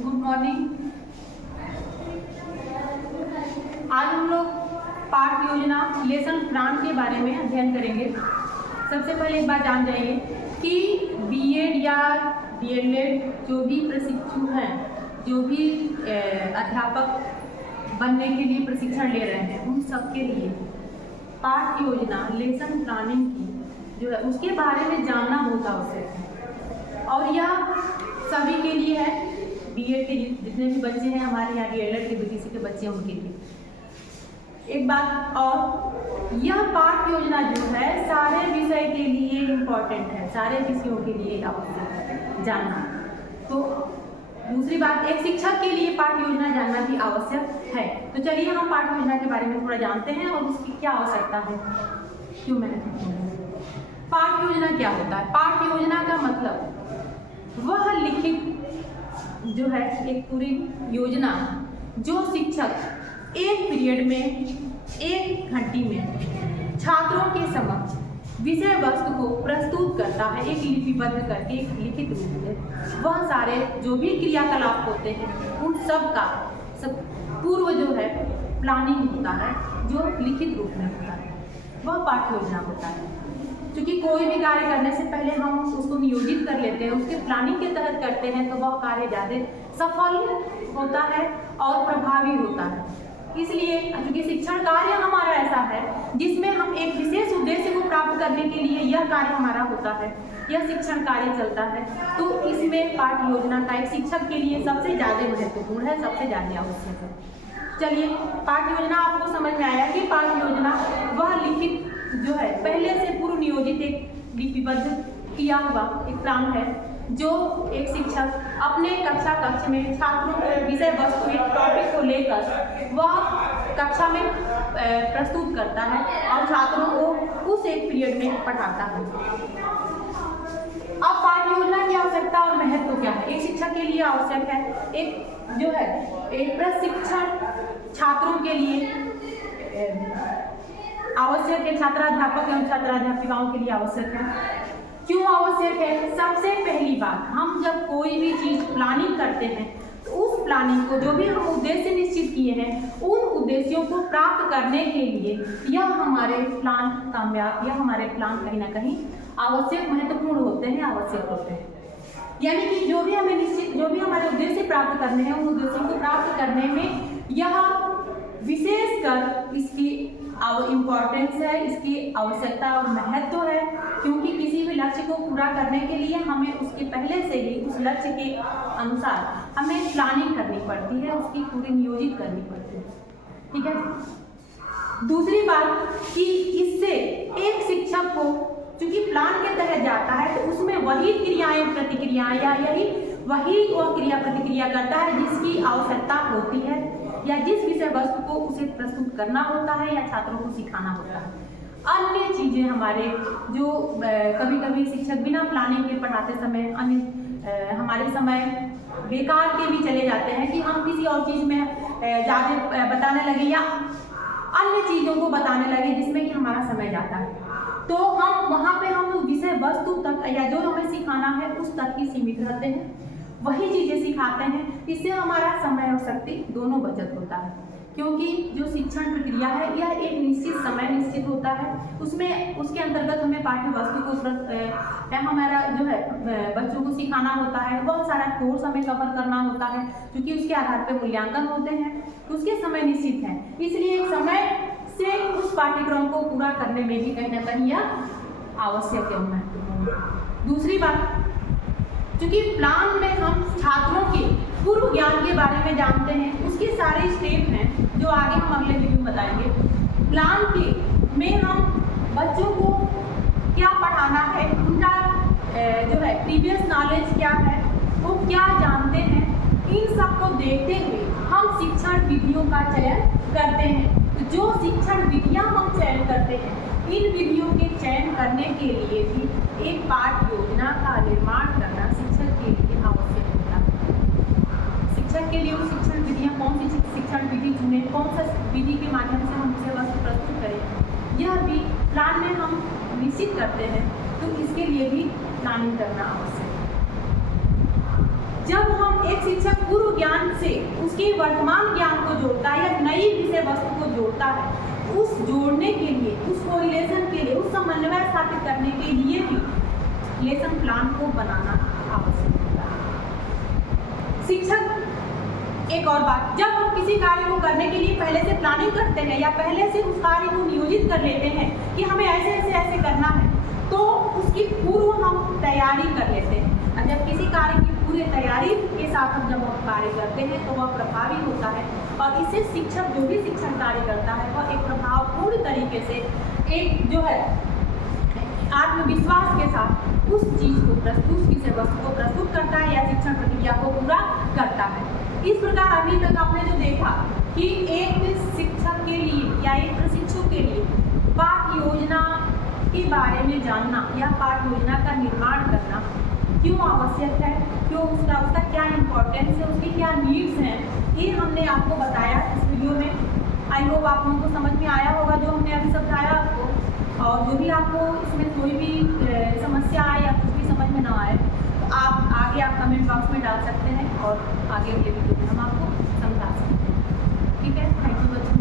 Good morning. आज हम लोग पाठ योजना लेसन प्लान के बारे में अध्ययन करेंगे। सबसे पहले एक बात जान जाइए कि बीएड या डीएलएड जो भी प्रशिक्षु हैं, जो भी अध्यापक बनने के लिए प्रशिक्षण ले रहे हैं, उन सबके लिए पाठ योजना लेसन प्लानिंग की जो है उसके बारे में जानना बहुत आवश्यक है। और यह सभी के लिए है, बीएड के जितने भी बच्चे हैं हमारे यहाँ, डीएलएड के बीटीसी के बच्चे हैं उनके लिए। एक बात और, यह पाठ योजना जो है सारे विषय के लिए इम्पोर्टेंट है, सारे विषयों के लिए आवश्यक है जानना। तो दूसरी बात, एक शिक्षक के लिए पाठ योजना जानना भी आवश्यक है। तो चलिए हम पाठ योजना के बारे में थोड़ा जानते हैं और उसकी क्या आवश्यकता है, क्यों महत्वपूर्ण है। पाठ योजना क्या होता है? पाठ योजना का मतलब वह लिखित जो है एक पूरी योजना जो शिक्षक एक पीरियड में, एक घंटे में छात्रों के समक्ष विषय वस्तु को प्रस्तुत करता है, एक लिपिबद्ध करके, एक लिखित रूप में। वह सारे जो भी क्रियाकलाप होते हैं उन सब का पूर्व जो है प्लानिंग होता है, जो लिखित रूप में होता है, वह पाठ योजना होता है। क्योंकि कोई भी कार्य करने से पहले हम उसको नियोजित कर लेते हैं, उसके प्लानिंग के तहत करते हैं, तो वह कार्य ज़्यादा सफल होता है और प्रभावी होता है। इसलिए क्योंकि शिक्षण कार्य हमारा ऐसा है जिसमें हम एक विशेष उद्देश्य को प्राप्त करने के लिए यह कार्य हमारा होता है, यह शिक्षण कार्य चलता है। तो इसमें पाठ योजना का एक शिक्षक के लिए सबसे ज़्यादा महत्वपूर्ण है, सबसे ज़्यादा आवश्यक है। चलिए, पाठ योजना आपको समझ में आया कि पाठ योजना वह लिखित जो है पहले से पूर्व नियोजित एक लिपिबद्ध किया हुआ एक प्लान है जो एक शिक्षक अपने कक्ष में छात्रों को विषय वस्तु, एक टॉपिक को लेकर वह कक्षा में प्रस्तुत करता है और छात्रों को उस एक पीरियड में पढ़ाता है। अब पाठ योजना की आवश्यकता और महत्व क्या है? एक शिक्षक के लिए आवश्यक है, एक जो है एक प्रशिक्षण छात्रों के लिए आवश्यक है, छात्राध्यापक एवं छात्राध्यापिकाओं के लिए आवश्यक है। क्यों आवश्यक है? सबसे पहली बात, हम जब कोई भी चीज प्लानिंग करते हैं तो उस प्लानिंग को, जो भी हम उद्देश्य निश्चित किए हैं, उन उद्देश्यों को प्राप्त करने के लिए यह हमारे प्लान कामयाब, या हमारे प्लान कहीं ना कहीं आवश्यक, महत्वपूर्ण होते हैं, आवश्यक होते हैं। यानी कि जो भी हमें निश्चित, जो भी हमारे उद्देश्य प्राप्त करने हैं, उन उद्देश्यों को प्राप्त करने में यह विशेषकर इसकी इम्पोर्टेंस है, इसकी आवश्यकता और महत्व है। क्योंकि किसी भी लक्ष्य को पूरा करने के लिए हमें उसके पहले से ही उस लक्ष्य के अनुसार हमें प्लानिंग करनी पड़ती है, उसकी पूरी नियोजित करनी पड़ती है। ठीक है। दूसरी बात कि इससे एक शिक्षक को क्योंकि प्लान के तहत जाता है तो उसमें वही क्रियाएं प्रतिक्रियाएं या वही वह क्रिया प्रतिक्रिया करता है जिसकी आवश्यकता होती है, या जिस विषय वस्तु को उसे प्रस्तुत करना होता है या छात्रों को सिखाना होता है। अन्य चीजें हमारे जो कभी कभी शिक्षक बिना प्लानिंग के पढ़ाते समय अन्य हमारे समय बेकार के भी चले जाते हैं कि हम किसी और चीज में ज़्यादा बताने लगे या अन्य चीजों को बताने लगे जिसमें कि हमारा समय जाता है। तो हम वहाँ पे हम विषय वस्तु तक या जो हमें सिखाना है उस तक ही सीमित रहते हैं, वही चीजें सिखाते हैं। इससे हमारा समय और शक्ति दोनों बचत होता है। क्योंकि जो शिक्षण प्रक्रिया है यह एक निश्चित समय निश्चित होता है, उसमें उसके अंतर्गत हमें पाठ्य वस्तु को हमारा जो है बच्चों को सिखाना होता है, बहुत सारा कोर्स हमें कवर करना होता है, क्योंकि उसके आधार पर मूल्यांकन होते हैं, तो उसके समय निश्चित है। इसलिए समय से उस पाठ्यक्रम को पूरा करने में भी कहीं ना कहीं यह आवश्यक है, महत्वपूर्ण। दूसरी बात, क्योंकि प्लान में हम छात्रों के पूर्व ज्ञान के बारे में जानते हैं, उसके सारे स्टेप हैं जो आगे हम अगले वीडियो में बताएंगे। प्लान के में हम बच्चों को क्या पढ़ाना है, उनका जो है प्रीवियस नॉलेज क्या है, वो क्या जानते हैं, इन सब को देखते हुए हम शिक्षण विधियों का चयन करते हैं। तो जो शिक्षण विधियाँ हम चयन करते हैं, इन विधियों के चयन करने के लिए भी एक पाठ योजना का निर्माण करना शिक्षक के लिए आवश्यक होता है। शिक्षक के लिए वो शिक्षण विधियाँ, कौन सी शिक्षण विधि चुने, कौन सा विधि के माध्यम से हम विषय वस्तु प्रस्तुत करें, यह भी प्लान में हम निश्चित करते हैं। तो इसके लिए भी प्लानिंग करना आवश्यक है। जब हम एक शिक्षक पूर्व ज्ञान से उसके वर्तमान ज्ञान को जोड़ता है या नई विषय वस्तु को जोड़ता है, उस जोड़ने के लिए, उस कोरिलेशन के लिए, उस समन्वय स्थापित करने के लिए भी लेसन प्लान को बनाना आवश्यक होता है। शिक्षक, एक और बात, जब हम किसी कार्य को करने के लिए पहले से प्लानिंग करते हैं या पहले से उस कार्य को नियोजित कर लेते हैं कि हमें ऐसे ऐसे ऐसे करना है, तो उसकी पूर्व हम तैयारी कर लेते हैं। और जब किसी कार्य की पूरी तैयारी के साथ हम जब हम कार्य करते हैं तो वह प्रभावी होता है, और इससे शिक्षक, जो भी शिक्षण कार्य करता है, वह एक प्रभावपूर्ण तरीके से, एक जो है आत्मविश्वास के साथ उस चीज को प्रस्तुत, विषय वस्तु को प्रस्तुत करता है या शिक्षण प्रक्रिया को पूरा करता है। इस प्रकार अभी तक आपने जो देखा कि एक शिक्षक के लिए या एक प्रशिक्षु के लिए पाठ योजना के बारे में जानना या पाठ योजना का निर्माण करना क्यों आवश्यक है, क्यों उसका क्या इम्पोर्टेंस है, उसकी क्या नीड्स हैं, ये हमने आपको बताया इस वीडियो में। आई होप आप लोगों को समझ में आया होगा जो हमने अभी समझाया आपको। और जो भी आपको इसमें कोई भी समस्या आए या कुछ भी समझ में ना आए तो आप आगे आप कमेंट बॉक्स में डाल सकते हैं और आगे अगले वीडियो में हम आपको समझा सकते हैं। ठीक है, थैंक यू बच्चों।